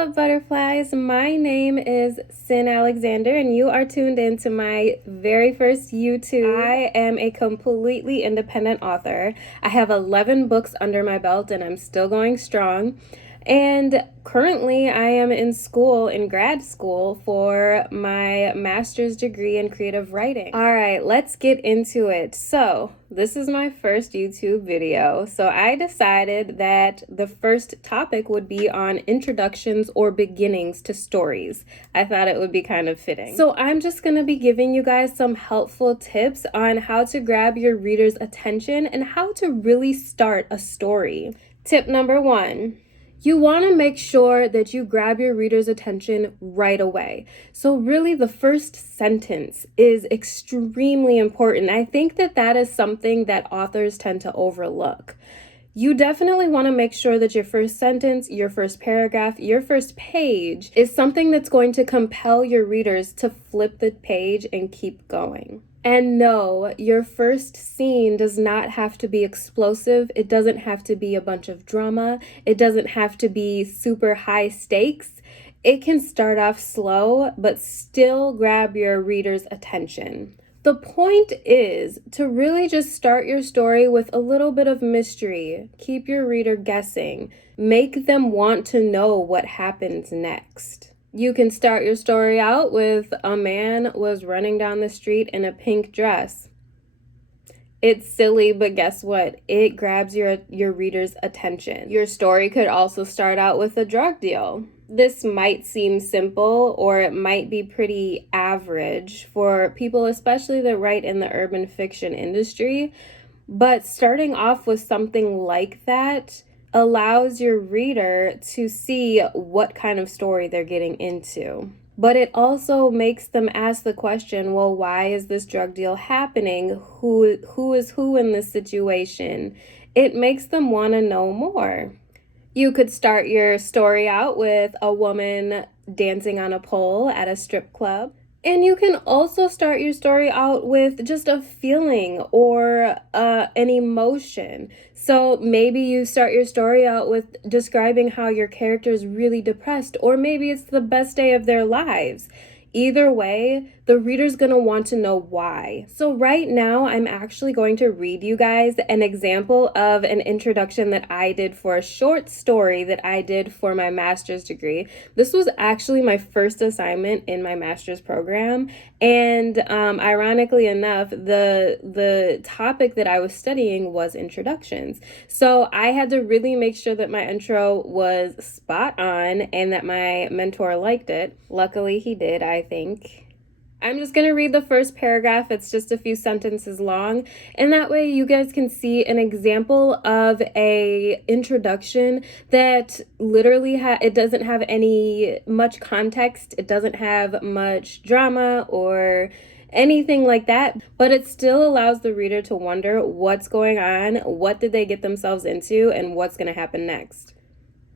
up, butterflies? My name is Cyn Alexander, and you are tuned in to my very first YouTube. I am a completely independent author. I have 11 books under my belt, and I'm still going strong. And currently, I am in grad school for my master's degree in creative writing. All right, let's get into it. So, this is my first YouTube video. So, I decided that the first topic would be on introductions or beginnings to stories. I thought it would be kind of fitting. So, I'm just going to be giving you guys some helpful tips on how to grab your reader's attention and how to really start a story. Tip number 1. You want to make sure that you grab your reader's attention right away. So really the first sentence is extremely important. I think that is something that authors tend to overlook. You definitely want to make sure that your first sentence, your first paragraph, your first page is something that's going to compel your readers to flip the page and keep going. And no, your first scene does not have to be explosive. It doesn't have to be a bunch of drama. It doesn't have to be super high stakes. It can start off slow, but still grab your reader's attention. The point is to really just start your story with a little bit of mystery. Keep your reader guessing. Make them want to know what happens next. You can start your story out with a man was running down the street in a pink dress. It's silly, but guess what? It grabs your reader's attention. Your story could also start out with a drug deal. This might seem simple, or it might be pretty average for people, especially that write in the urban fiction industry. But starting off with something like that allows your reader to see what kind of story they're getting into. But it also makes them ask the question, well, why is this drug deal happening? Who is who in this situation? It makes them want to know more. You could start your story out with a woman dancing on a pole at a strip club. And you can also start your story out with just a feeling or an emotion. So maybe you start your story out with describing how your character is really depressed, or maybe it's the best day of their lives. Either way, the reader's going to want to know why. So right now, I'm actually going to read you guys an example of an introduction that I did for a short story that I did for my master's degree. This was actually my first assignment in my master's program. And ironically enough, the topic that I was studying was introductions. So I had to really make sure that my intro was spot on and that my mentor liked it. Luckily, he did, I think. I'm just going to read the first paragraph. It's just a few sentences long. And that way you guys can see an example of a introduction that literally it doesn't have much context. It doesn't have much drama or anything like that, but it still allows the reader to wonder what's going on, what did they get themselves into, and what's going to happen next.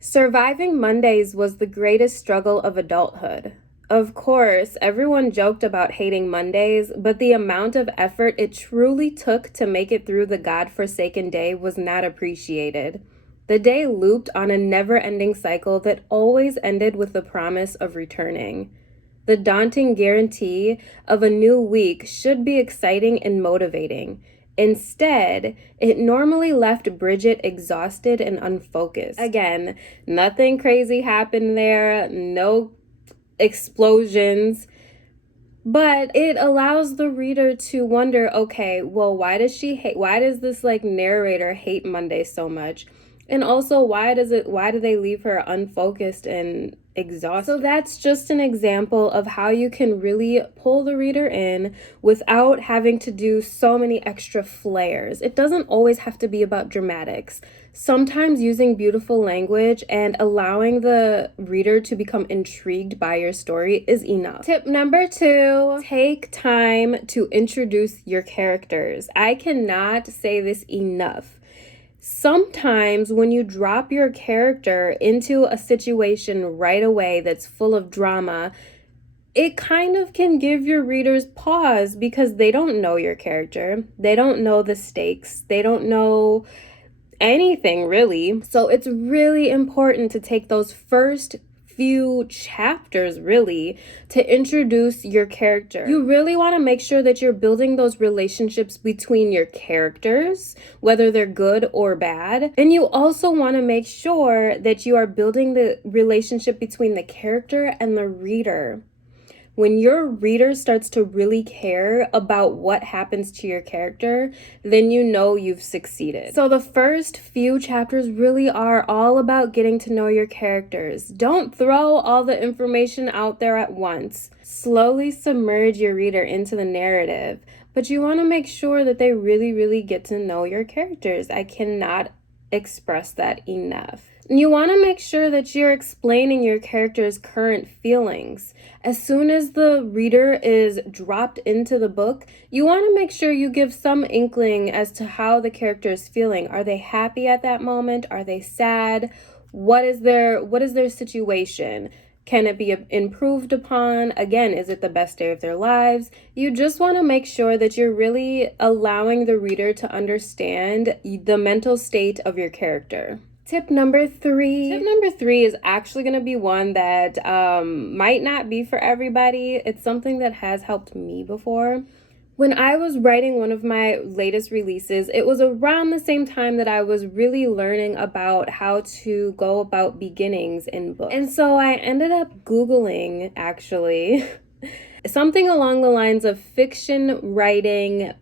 Surviving Mondays was the greatest struggle of adulthood. Of course, everyone joked about hating Mondays, but the amount of effort it truly took to make it through the godforsaken day was not appreciated. The day looped on a never-ending cycle that always ended with the promise of returning. The daunting guarantee of a new week should be exciting and motivating. Instead, it normally left Bridget exhausted and unfocused. Again, nothing crazy happened there, no explosions, but it allows the reader to wonder, okay, well, why does this narrator hate Monday so much? And also, why do they leave her unfocused and exhausted? So that's just an example of how you can really pull the reader in without having to do so many extra flares. It doesn't always have to be about dramatics. Sometimes using beautiful language and allowing the reader to become intrigued by your story is enough. Tip number 2, take time to introduce your characters. I cannot say this enough. Sometimes when you drop your character into a situation right away that's full of drama, it kind of can give your readers pause because they don't know your character. They don't know the stakes. They don't know anything really. So it's really important to take those first few chapters really to introduce your character. You really want to make sure that you're building those relationships between your characters, whether they're good or bad. And you also want to make sure that you are building the relationship between the character and the reader. When your reader starts to really care about what happens to your character, then you know you've succeeded. So the first few chapters really are all about getting to know your characters. Don't throw all the information out there at once. Slowly submerge your reader into the narrative, but you want to make sure that they really, really get to know your characters. I cannot express that enough. You want to make sure that you're explaining your character's current feelings. As soon as the reader is dropped into the book, you want to make sure you give some inkling as to how the character is feeling. Are they happy at that moment? Are they sad? What is their situation? Can it be improved upon? Again, is it the best day of their lives? You just want to make sure that you're really allowing the reader to understand the mental state of your character. Tip number three is actually going to be one that might not be for everybody. It's something that has helped me before. When I was writing one of my latest releases, it was around the same time that I was really learning about how to go about beginnings in books. And so I ended up Googling, actually, something along the lines of fiction writing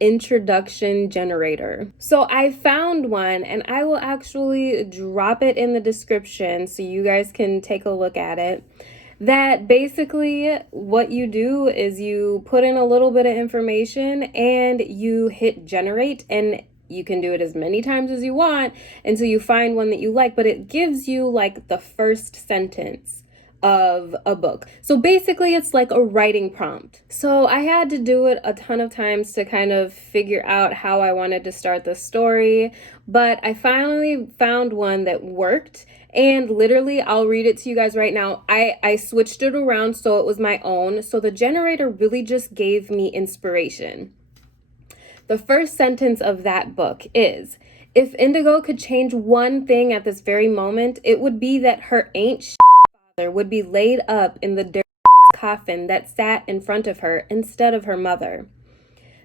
introduction generator. So I found one, and I will actually drop it in the description so you guys can take a look at it. That basically what you do is you put in a little bit of information and you hit generate, and you can do it as many times as you want until you find one that you like, but it gives you like the first sentence of a book. So basically it's like a writing prompt. So I had to do it a ton of times to kind of figure out how I wanted to start the story, but I finally found one that worked. And literally, I'll read it to you guys right now. I switched it around so it was my own. So the generator really just gave me inspiration. The first sentence of that book is, if Indigo could change one thing at this very moment, it would be that her ain't father would be laid up in the dirty coffin that sat in front of her instead of her mother.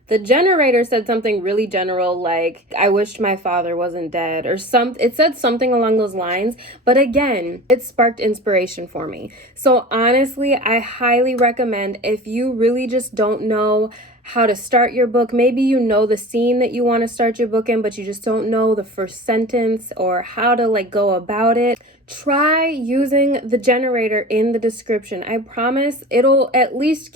The generator said something really general, like, I wished my father wasn't dead, or it said something along those lines. But again, it sparked inspiration for me. So honestly, I highly recommend, if you really just don't know how to start your book, maybe you know the scene that you want to start your book in, but you just don't know the first sentence or how to like go about it, try using the generator in the description. I promise it'll at least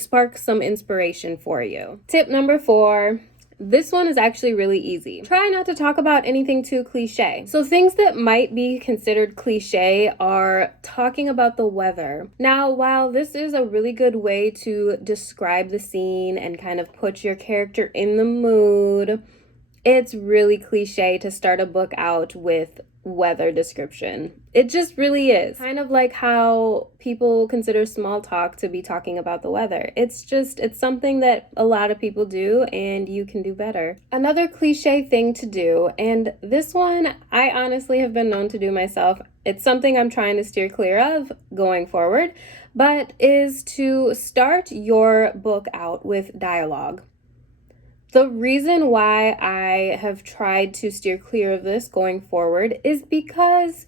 spark some inspiration for you. Tip number 4. This one is actually really easy. Try not to talk about anything too cliche. So things that might be considered cliche are talking about the weather. Now, while this is a really good way to describe the scene and kind of put your character in the mood, it's really cliche to start a book out with weather description. It just really is. Kind of like how people consider small talk to be talking about the weather. It's something that a lot of people do, and you can do better. Another cliche thing to do, and this one I honestly have been known to do myself, it's something I'm trying to steer clear of going forward, but is to start your book out with dialogue. The reason why I have tried to steer clear of this going forward is because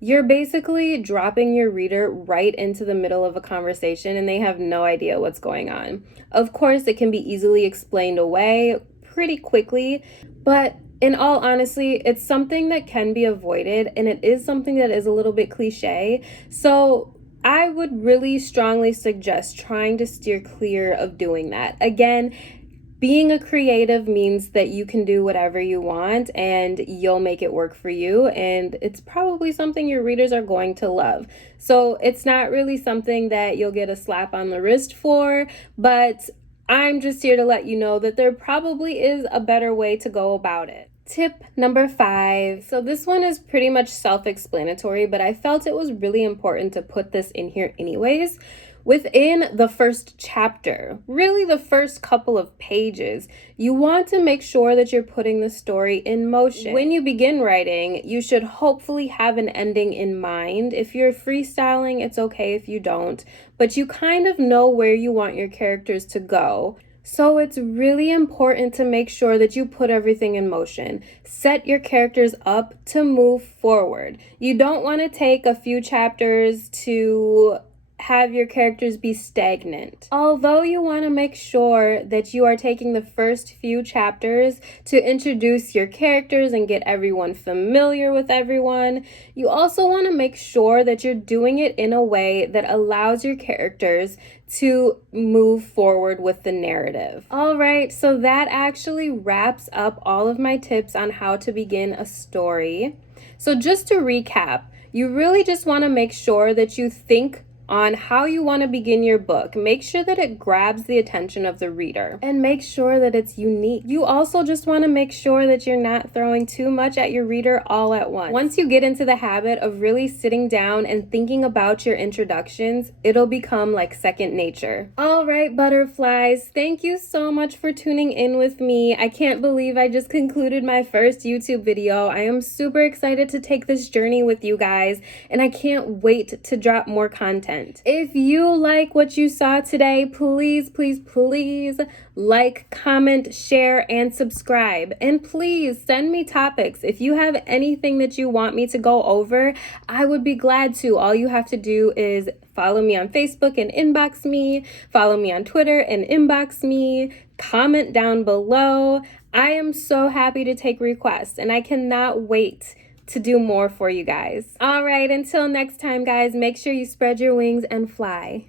you're basically dropping your reader right into the middle of a conversation and they have no idea what's going on. Of course, it can be easily explained away pretty quickly, but in all honesty, it's something that can be avoided, and it is something that is a little bit cliche. So I would really strongly suggest trying to steer clear of doing that. Again, being a creative means that you can do whatever you want and you'll make it work for you, and it's probably something your readers are going to love. So it's not really something that you'll get a slap on the wrist for, but I'm just here to let you know that there probably is a better way to go about it. Tip number 5. So this one is pretty much self-explanatory, but I felt it was really important to put this in here anyways. within the first chapter, really the first couple of pages, you want to make sure that you're putting the story in motion. When you begin writing, you should hopefully have an ending in mind. If you're freestyling, it's okay if you don't, but you kind of know where you want your characters to go. So it's really important to make sure that you put everything in motion. Set your characters up to move forward. You don't want to take a few chapters to have your characters be stagnant. Although you want to make sure that you are taking the first few chapters to introduce your characters and get everyone familiar with everyone, you also want to make sure that you're doing it in a way that allows your characters to move forward with the narrative. All right, so that actually wraps up all of my tips on how to begin a story. So just to recap, you really just want to make sure that you think on how you want to begin your book. Make sure that it grabs the attention of the reader and make sure that it's unique. You also just want to make sure that you're not throwing too much at your reader all at once. Once you get into the habit of really sitting down and thinking about your introductions, it'll become like second nature. All right, butterflies, thank you so much for tuning in with me. I can't believe I just concluded my first YouTube video. I am super excited to take this journey with you guys, and I can't wait to drop more content. If you like what you saw today, please, please, please like, comment, share, and subscribe. And please send me topics. If you have anything that you want me to go over, I would be glad to. All you have to do is follow me on Facebook and inbox me, follow me on Twitter and inbox me, comment down below. I am so happy to take requests, and I cannot wait to do more for you guys. All right, until next time, guys, make sure you spread your wings and fly.